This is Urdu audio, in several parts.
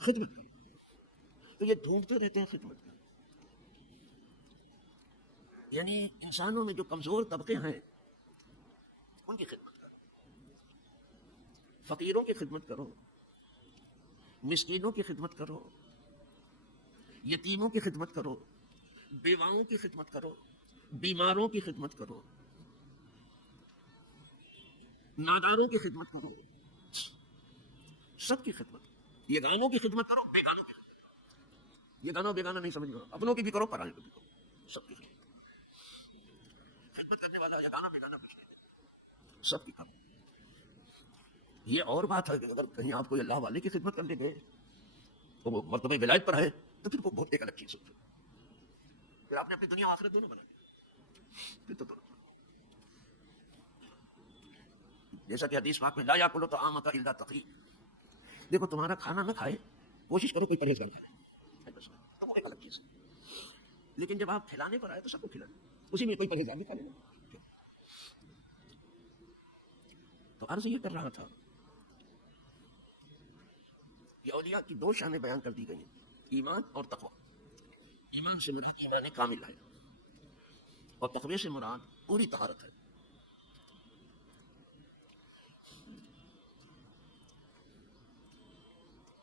خدمت کرو. تو یہ ڈھونڈتے رہتے ہیں خدمت کرو. یعنی انسانوں میں جو کمزور طبقے ہیں ان کی خدمت کرو، فقیروں کی خدمت کرو، مسکینوں کی خدمت کرو، یتیموں کی خدمت کرو، بیواؤں کی خدمت کرو، بیماروں کی خدمت کرو، ناداروں کی خدمت کرو، سب کی خدمت. یہ گانوں کی خدمت کرو، بیگانوں کی خدمت کرو. یہ گانا بیگانا نہیں سمجھ کرو، اپنوں کی بھی کرو، پرائے کی بھی کرو، سب کی خدمت. خدمت کرنے والا یا گانا بیگانا کچھ نہیں، سب کی کرو. یہ اور بات ہے کہ اگر کہیں آپ کو اللہ والے کی خدمت کرنے گئے تو وہ مرتبہ ولایت پر ہے تو پھر وہ بہت ایک الگ چیز ہوتی ہے. پھر آپ نے اپنی دنیا آخرت دونوں بنا دیا. پھر تو جیسا کہ حدیث پاک میں لا یاکلوا طعامک الا تقی، دیکھو تمہارا کھانا نہ کھائے، کوشش کرو کوئی پرہیزگار کھائے، تو وہ ایک الگ چیز ہے. لیکن جب آپ کھلانے پر آئے تو سب کو کھلائیں، اسی میں کوئی پرہیزگار بھی کھا لینا. تو عرض یہ کر رہا تھا کہ اولیاء کی دو شانیں بیان کر دی گئی ہیں، ایمان اور تقوی. ایمان سے مراد ایمان کامل ہے اور تقوی سے مراد پوری طہارت ہے.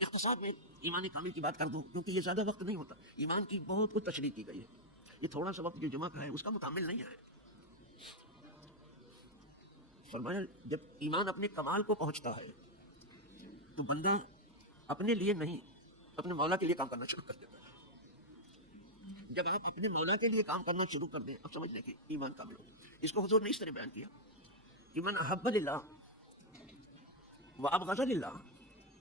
اختصار میں ایمان کامل کی بات کر دوں کیونکہ یہ زیادہ وقت نہیں ہوتا. ایمان کی بہت کچھ تشریح کی گئی ہے، یہ تھوڑا سا وقت جو جمع کا ہے اس کا مکمل نہیں ہے. فرمایا جب ایمان اپنے کمال کو پہنچتا ہے تو بندہ اپنے لیے نہیں اپنے مولا کے لیے کام کرنا شروع کر دیتا ہے. جب آپ اپنے مولا کے لیے کام کرنا شروع کر دیں اب سمجھ لیں کہ ایمان کامل ہو. اس کو حضور نے اس طرح بیان کیا کہ من احب للہ وابغض للہ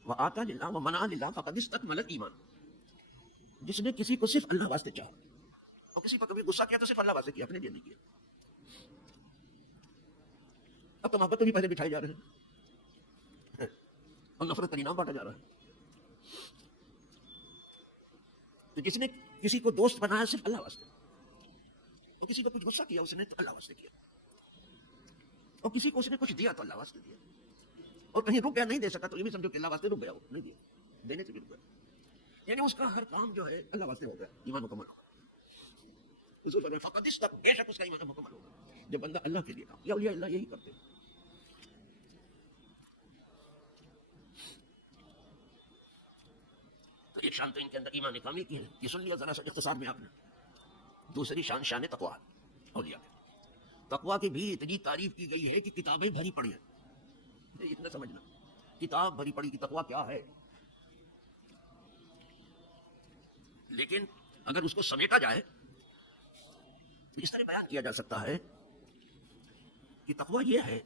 وآتا للہ ومنع للہ فقد استکمل الایمان. جس نے کسی کو صرف اللہ واسطے چاہا اور کسی پر کبھی غصہ کیا تو صرف اللہ واسطے کیا، اپنے لیے نہیں کیا. اب تو محبت بھی پہلے بٹھائے جا رہے ہیں اور نفرت کا انعام بانٹا جا رہا ہے. تو جس نے کسی کو دوست بنایا صرف اللہ واسطے اور کسی کو کچھ غصہ کیا اس نے تو اللہ واسطے کیا، اور کسی کو اس نے کچھ دیا تو اللہ واسطے دیا، اور کہیں روپیہ نہیں دے سکا تو یہ بھی سمجھو کہ اللہ واسطے رک گیا، وہ نہیں دیا، دینے سے بھی رک گیا. یعنی اس کا ہر کام جو ہے اللہ واسطے ہو گیا، ایمان مکمل ہوگا. حضور فرمایا فقد استقام، بے شک اس کا ایمان مکمل ہوگا جب بندہ اللہ کے لیے کام. یا اولیاء اللہ یہی کرتے ہیں. تو ایک شان تو ان کے اندر ایمان کامل کی ہے، یہ سن لیا ذرا سا اختصار میں آپ نے. دوسری شان شان تقویٰ اولیاء کی. تقویٰ کی بھی اتنی تعریف کی گئی ہے کہ کتابیں بھری پڑی ہیں. اتنا سمجھنا، کتاب بھری پڑی کی تقویٰ کیا ہے. لیکن اگر اس کو سمیٹا جائے تو اس طرح بیان کیا جا سکتا ہے کہ تقویٰ یہ ہے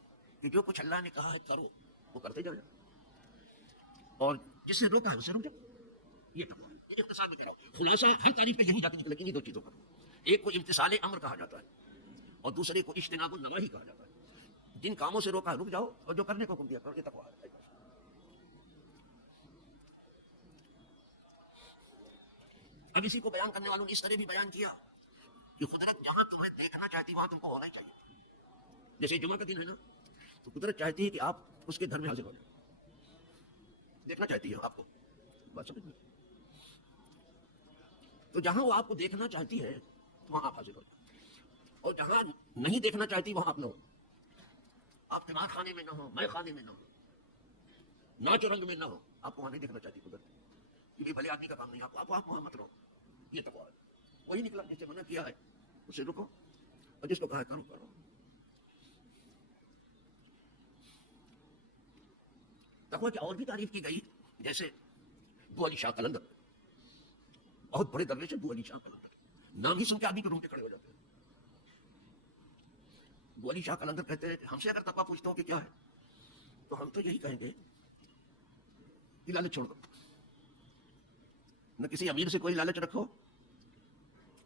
کہ جو کچھ اللہ نے کہا ہے کرو وہ کرتے جائیں اور جس سے روکا ہے اسے رک جاؤ. یہ تقویٰ ہے. یہ اختصار میں کہا خلاصہ ہر تعریف پہ یہی جا کے نکلے گی. یہ دو چیزوں کا، ایک کو امتثال امر کہا جاتا ہے اور دوسرے کو اجتناب النواہی کہا جاتا ہے. جن کاموں سے روکا رک جاؤ اور جو کرنے کو حکم دیا کرو، یہ تقویٰ ہے. اب اسی کو بیان کرنے والوں نے اس طرح بھی بیان کیا کہ قدرت جہاں تمہیں دیکھنا چاہتی وہاں تم کو ہونا چاہیے. جیسے جمعہ کا دن ہے نا تو قدرت چاہتی ہے کہ آپ اس کے گھر میں حاضر ہو جائیں، دیکھنا چاہتی ہے آپ کو. بات سمجھ میں؟ تو جہاں وہ آپ کو دیکھنا چاہتی ہے وہاں آپ حاضر ہو جائیں، اور جہاں نہیں دیکھنا چاہتی وہاں آپ نہ ہو. آپ قمار خانے میں نہ ہو، مے خانے میں نہ ہو، ناچ و رنگ میں نہ ہو، آپ کو وہاں نہیں دیکھنا چاہتی قدرت. یہ بھلے آدمی کا کام نہیں، آپ وہاں مت رہو. یہ تقویٰ ہے. وہی نکلا جس سے منع کیا ہے اسے رکو اور جس کو کہا ہے کرو کرو. تقویٰ کی اور بھی تعریف کی گئی، جیسے ابو علی شاہ قلندر، بہت بڑے درویش ابو علی شاہ قلندر، نام ہی سن کے آدمی کے روٹے کھڑے ہو جاتے ہیں. ابو علی شاہ قلندر کہتے ہیں ہم سے اگر تقویٰ پوچھتے ہو کہ کیا ہے تو ہم تو یہی کہیں گے کہ لالچ چھوڑ دو. نہ کسی امیر سے کوئی لالچ رکھو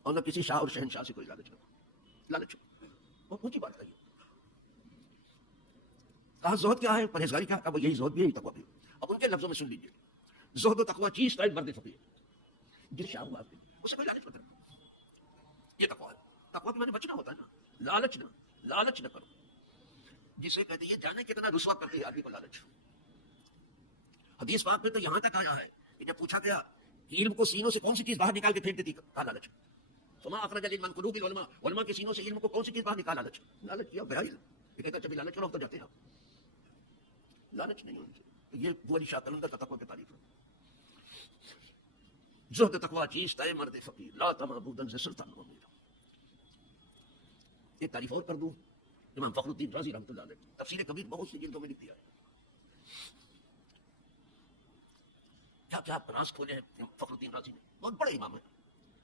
اور نہ کسی شاہ اور شہنشاہ سے کوئی لالچ رکھو. لالچ چھوڑو. بہت اونچی بات کہی. کہا زہد کیا ہے، پرہیزگاری کیا ہے، کہا یہی زہد بھی ہے، یہی تقویٰ بھی. اب ان کے لفظوں میں سن لیجیے، زہد و تقویٰ چیز کا مرد فقیر جس شاہ ہوا اسے کوئی لالچ مت رکھو. یہ تقویٰ ہے. تقویٰ کے میں نے بچنا ہوتا ہے نا، لالچ نہ کرو. جسے کہتے ہیں یہ جانے کتنا رسوا کرتے ہیں آدمی کو لالچ. حدیث پاک میں تو یہاں تک آیا ہے کہ جب پوچھا گیا کہ علم کو سینوں سے کون سی چیز باہر نکال کے پھینک دیتی، کہا لالچ. فما اخرج العلم من قلوب العلماء، علماء کے سینوں سے علم کو کون سی چیز باہر نکالا؟ لالچ. لالچ کیا گیا علم. یہ کہتا چبھی لالچ کرو تو جاتے ہیں. لالچ نہیں ہوتی. یہ وہ علی شاہ قلندر کا تقویٰ کی تعریف ہے. زہد تقویٰ چیز ہے مرد فقیر، لا تمابودن سے سلطان امیر. ایک تعریف اور کر دوں، امام فخر الدین رازی رحمۃ اللہ علیہ تفسیر کبیر بہت سی جلدوں میں لکھ دیا ہے. کیا کیا راز کھولے ہیں فخر الدین رازی نے. بہت بڑے امام ہیں،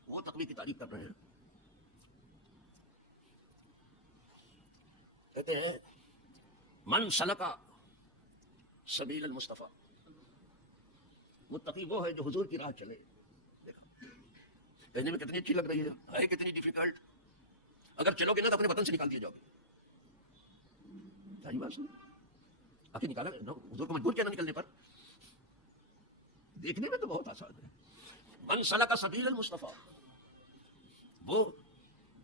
وہ تقوی کی تعریف کر رہے ہیں. کہتے ہیں من سلکا سبیل المصطفیٰ، متقی وہ ہے جو حضور کی راہ چلے. دیکھا کہنے میں کتنی اچھی لگ رہی ہے کتنی ڈیفیکلٹ. اگر چلو گے نا تو اپنے وطن سے نکال دیا جاؤ گے. بات سن آخر نکالا حضور کو مجبور کیا نہ نکلنے پر. دیکھنے میں تو بہت آسان ہے. من سلک سبیل المصطفیٰ، وہ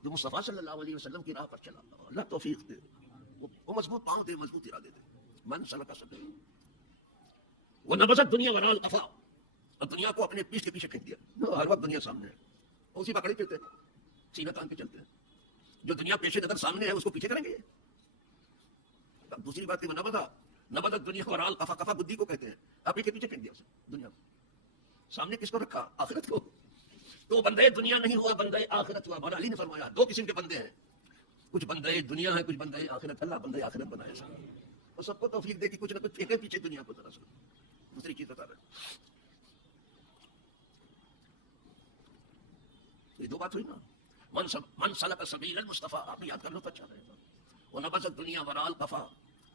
جو مصطفیٰ صلی اللہ علیہ وسلم کی راہ پر چلا. اللہ توفیق دے، وہ مضبوط پاؤں دے، مضبوط ارادے دے. من سلک سبیل، وہ نبذت دنیا وراء القفا، اور دنیا کو اپنے پیٹھ کے پیچھے پھینک دیا. ہر وقت دنیا سامنے ہے، اسی پکڑے پھرتے ہیں، سینہ تان کے چلتے ہیں. جو دنیا پیش نظر سامنے ہے اس کو پیچھے کریں گے. اب دوسری بات کہ نبذت دنیا وراء القفا، قفا بدھی کو کہتے ہیں. آپ پیٹ کے پیچھے پھینک دیا اسے. دنیا کو سامنے کس کو رکھا؟ آخرت کو. تو بندے دنیا نہیں ہوا، بندے آخرت ہوا. مولا علی نے فرمایا دو قسم کے بندے ہیں، کچھ بندے دنیا ہے، کچھ بندے آخرت. اللہ بندے آخرت بنائے سب، اور سب کو توفیق دے کہ کچھ نہ کچھ پھینکے پیچھے دنیا کو. ذرا سا دوسری چیز بتا رہے، یہ دو بات ہوئی نا. من سلک سبیل المصطفیٰ، آپ یاد کر لو تو اچھا رہے گا. وہ نبذت دنیا وراء القفا،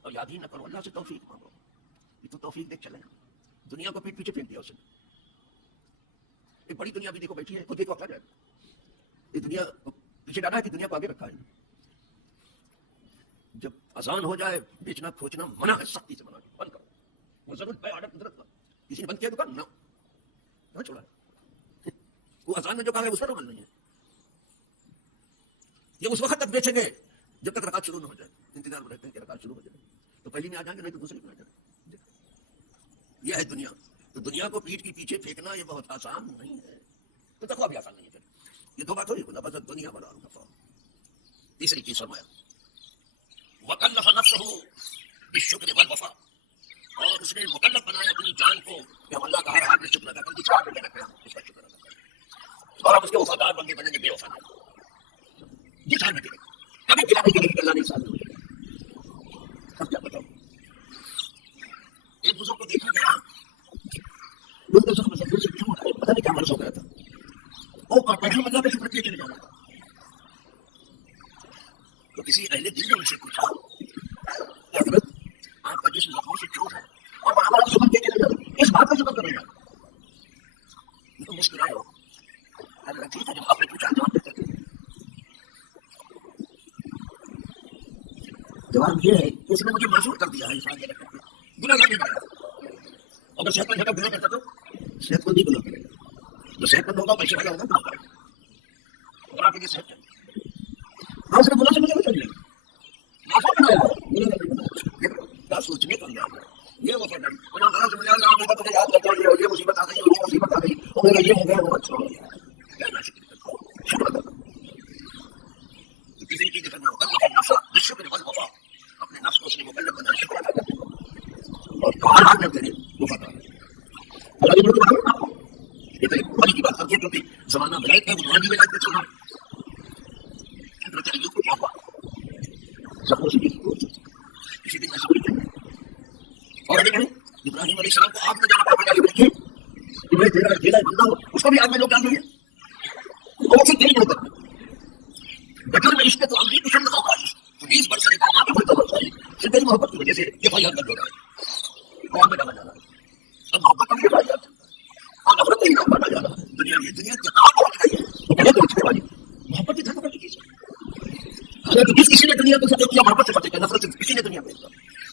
اور یاد ہی نہ کرو، اللہ سے توفیق مانگو. یہ تو توفیق دیکھ چلے. دنیا کو پیٹ پیچھے پھینک دیا اسے. ایک بڑی دنیا بھی دیکھو بیٹھی ہے، خود دیکھو کیا جائے. یہ دنیا پیچھے ڈالا ہے کہ دنیا کو آگے رکھا ہے. جب اذان ہو جائے بیچنا کھوچنا منع ہے، سختی سے منع ہے، بند کرو. وہ ضرورت ہے آرڈر قدرت کا، کسی نے بند کیا دکان نہ چھوڑا ہے. وہ اذان میں جو کہا ہے اس پر عمل نہیں ہے. یہ اس وقت تک بیچیں گے جب تک رکعت شروع نہ ہو جائے. انتظار میں رہتے ہیں کہ رکعت شروع ہو جائے تو پہلی میں آ جائیں گے، نہیں تو دوسری میں آ جائیں گے. یہ ہے دنیا. تو دنیا کو پیٹ کے پیچھے پھینکنا یہ بہت آسان نہیں ہے. تو تقویٰ بھی آسان نہیں ہے. یہ دو بات ہوئی، نبذت دنیا وراء القفا. تیسری چیز فرمایا وکلف نفسہ بالشکر والوفا، اور اس نے مکلف بنایا اپنی جان کو کہ ہم اللہ کا ہر حال میں شکر ادا کریں. چار گھنٹے رکھے اس کا شکر ادا کریں، اور ہم اس کے وفادار بندے بنیں گے، بے وفا نہیں. یہ چار گھنٹے کبھی گرانے کے لیے اللہ نہیں ساتھ ہوئے. اب کیا بتاؤ، ایک بزرگ کو دیکھا گیا، پتہ نہیں کیا مرض ہو گیا تھا. وہ بیٹھا اللہ کا شکر کیے چلے جانا تھا. تو کسی اہل دل نے ان سے پوچھا حضرت آپ کا جسم زخموں سے چور ہے اور بڑا شکر کیے چلے جانا، اس بات کا شکر کرے گا. تو مسکرائے ہو. حضرت ٹھیک ہے، جب آپ نے پوچھا جواب دیتے تھے. جواب یہ ہے کہ اس نے مجھے معذور کر دیا ہے اس آگے رکھ کر کے. گناہ نہیں کرا. اگر صحت مند گناہ کرتا تو صحت مند ہی گناہ کرے گا. جو صحت مند ہوگا پیسے والا ہوگا گناہ کرے گا. اور آپ کے لیے صحت چاہیے. ہاں صرف گناہ سے مجھے بچا لیا، معذور بنایا. کیا سوچنے کا انداز ہے یہ. وہ فرمایا گناہ گار سے مجھے اللہ نے تجھے یاد کرتا ہے، یہ مصیبت آ گئی، یہ مصیبت آ گئی، اور میرا یہ ہو گیا، وہ اچھا ہو گیا. کہنا شکر ادا کرو. کسی چیز کا نفع بالشکر والوفا، اپنے نفس کو اس نے مکلف بنایا شکر ادا کرنے اور ہر حال میں تیرے وفادار. یہ تو ایک بڑی کی بات کرتی ہے کیونکہ زمانہ ولایت کا گناہ بھی ولایت میں چل رہا ہے. حضرت ایوب کو کیا ہوا؟ زخموں سے کسی دن ایسا نہیں کیا. اور آگے بڑھے ابراہیم علیہ السلام کو آگ میں جانا پڑا. دیکھیے کہ میں تیرا اکیلا بندہ ہوں، اس کو بھی آگ میں لوگ ڈال دیں گے. وہ اسے دل نہیں ہوتا. بچر میں عشق تو عملی پسند ہوگا. 20 برس سے کام آگے بڑھتا ہوتا ہے صرف میری محبت کی وجہ سے. یہ فائدہ کر رہا ہے اور میں ڈالا جا رہا ہے. اب محبت کا بھی فائدہ اور نفرت نہیں ڈالا جا رہا ہے. دنیا میں دنیا کی کہاں پہنچ گئی ہے تو پہلے تو اٹھنے والی محبت کی دھرم کی چیز ہے. اگر جس کسی نے دنیا کو فتح کیا محبت سے فتح کیا، نفرت سے کسی نے دنیا کو کیا.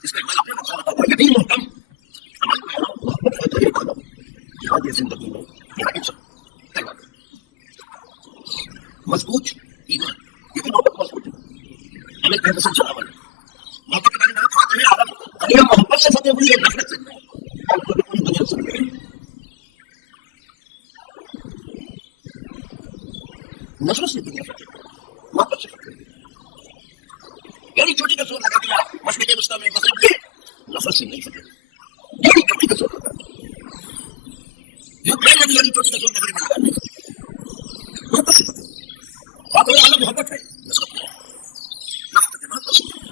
اس کا اقبال اپنے مقصد ہوتا ہے. یقین محکم عمل میں محبت کا طریقہ دو. یاد یہ زندگی میں میرا انسان مضبوط ایمان، یہ محبت مضبوط ہے. ہمیں کہنے سے چلا بنا محبت کے بارے میں فاتح عالم دنیا محبت سے فتح ہوئی ہے، نفرت سے دنیا سے. نفرت سے دنیا سے محبت سے یعنی چھوٹی کا زور لگا دیا مشرق وسطی میں مغرب میں نفرت سے نہیں سکے یعنی چھوٹی کا زور لگا یوکرین میں یعنی چھوٹی کا زور مغرب میں لگا دیا محبت سے باقی عالم محبت ہے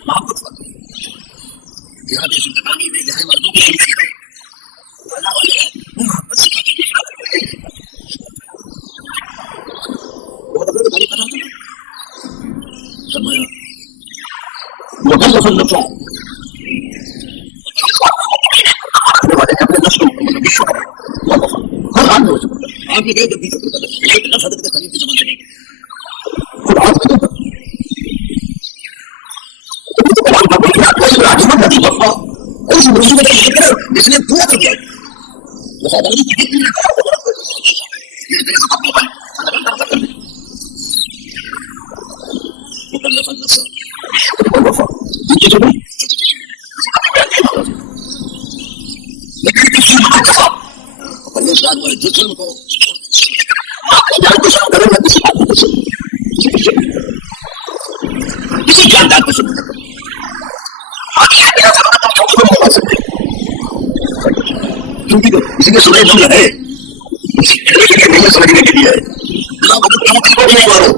محبت یہاں بھی زندگانی میں جہاں مردوں کی زندگی ہے اللہ والے ہیں وہ محبت سکھاتے ہیں بہت اپنے بھائی کرنا چاہیے سرمایہ مغلف النفع اپنے والے نے اپنے نفس کو وشو کرا ہر حال میں ہو سکتا ہے آپ نے کہا جب بھی کرتا ہے لیکن نفس حضرت قریب کی زمان سے نہیں خود آپ میں دیتا ایسی مصیبت یہ کرو جس نے پورا کر دیا وفاداری کی کتنی مکلف النفس والوفا لیکن کسی کو کہا پرہیزگار والے جو ظلم کو جان کو شروع کرے نہ کسی بات کو سن کسی جاندار کو سن کیونکہ کسی کے سنے جملہ ہے کسی کہنے کے لیے نہیں سمجھنے کے لیے اللہ کو چوٹی کو نہیں مارو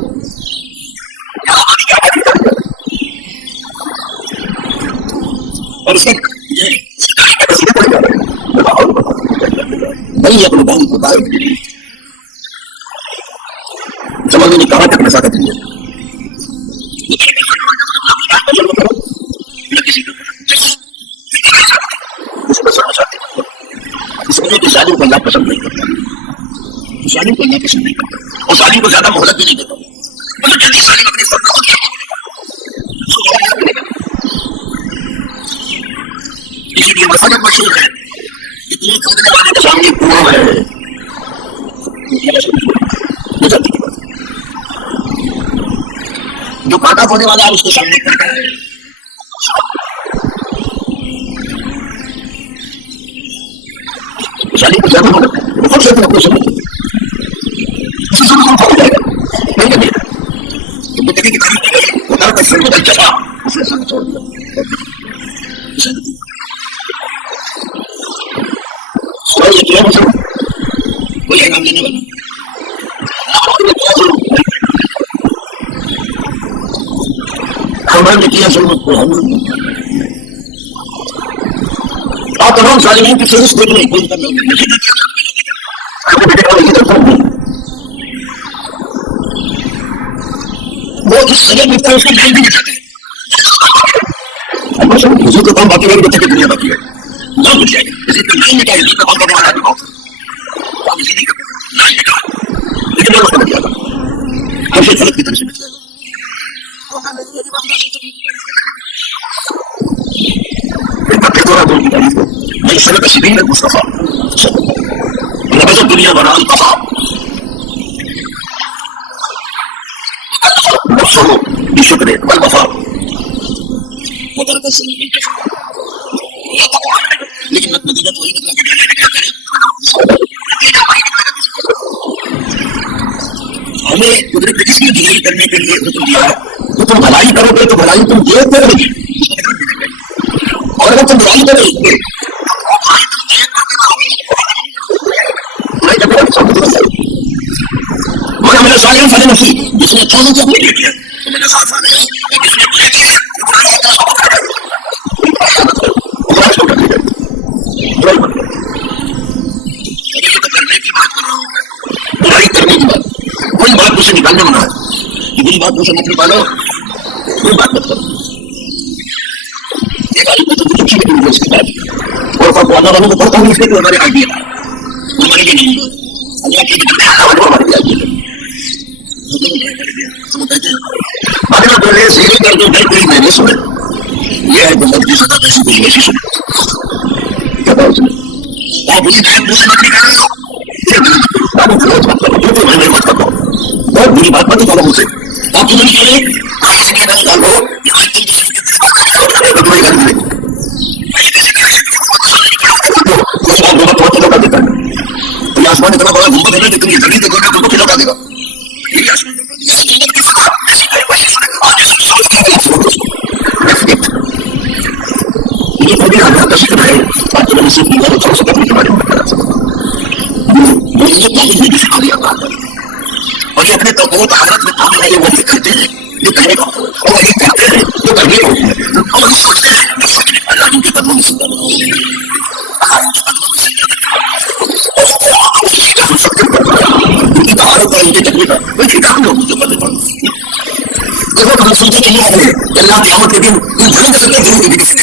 اور اس وقت یہ نہیں اپنے بہن کو دائیں سمجھنے نے کہاں تک نساکت لی ہے ظالم کو اللہ پسند نہیں کرتا ظالم کو اللہ پسند نہیں کرتا اور ظالم کو زیادہ مہلت بھی نہیں دیتا مطلب جلدی ظالم اپنے سر نہ ہو جائے اسی لیے مساجد مشہور ہے اتنی کھودنے والے کے سامنے کنواں ہے جو کانٹا کھودنے والا ہے اس کے سامنے کانٹا ہے ظالم کو زیادہ مہلت ہے بہت سے اپنے سمجھ اسی سے ہم پھاڑ جائے گا نہیں کرے گا تو متقی کی تعریف کی گئی وہ ترک السلم الجفا اس نے سنگ چھوڑ دیا سوال یہ کیا مسلم کوئی انعام لینے والا ہمارے نے کیا ظلم کو ہم آپ تمام ظالمین کی فہرست دیکھ لیں کوئی کرنا وہ جس جگہ ملتا ہے اس کا جائز بھی نہیں چاہتے حضور کا کام باقی رہے بچے کی دنیا باقی ہے نہ مل جائے گا اسی کا لائن مٹائے حضور کا کام کرنے والا بھی بہت کام اسی نہیں کرتے لائن مٹائے لیکن میں مطلب کیا تھا ہر شیء غلط کی طرح سے مل جائے گا میں سرک سبیل المصطفیٰ نبذ الدنیا وراء القفا نفسه بشكر والوفاء وترك السلم بالكفر لیکن نتیجہ تو وہی نکلا کہ کیا کریں ہمیں قدرت نے کس لیے بھلائی کرنے کے لیے حکم دیا ہے تو تم بھلائی کرو گے تو بھلائی تم دیکھ کرو گی اور اگر تم برائی کرو گے مگر میرے سوال فل نفسی جس نے اچھا کیا دے دیا میرے ساتھ آنے جس نے برا کیا کرنے کی بات کر رہا ہوں برائی کرنے کی بات کوئی بات مجھے نکالنے منع ہے کہ بری بات مجھے مت نکالو کوئی بات مت کرو ایک آدمی تو کچھ اچھی نہیں اس کے بعد اور والا والوں کو بہت ہم اس لیے ہمارے آئیڈیا ہمارے لیے نہیں اللہ کے ہمارے لیے آئیڈیا اگر بولے سیرے کر دو گھر کوئی میں نے سنے یہ ہے گمبد کی سزا کیسی کوئی ایسی سنے کیا بات ہے آپ بری بات مجھے مت نکالو آپ غلط مت کرو جو میں مت کرو بہت بری بات مت کرو مجھے آپ کی نہیں کریں آج کے رنگ ڈالو تمہیں گھر ملے کچھ بات گمبد بہت لوگ دیتا ہے آسمان اتنا بڑا گمبد ہے نا کہ تم یہ گھڑی دیکھو گے تو کلو کا دے گا یہ آسمان سے تھوڑا سا کے بارے میں یہ سکھا دیا تھا اور یہ اپنے توقعات حالت میں کام والے وہی کرتے ہیں جو کہنے کا اور وہی کرتے ہیں جو کرنے کا اور سوچتے ہیں کہ سچ میں اللہ ان کے قدموں میں سندر طہارت اور ان کے تقوی کا کوئی ٹھکانا نہیں ہوگی جو کرنے پڑ جب ہم سوچے کہ یہ ہے کہ اللہ قیامت کے دن ان جھوٹوں کے سکتے دنوں کی بھی کسی نے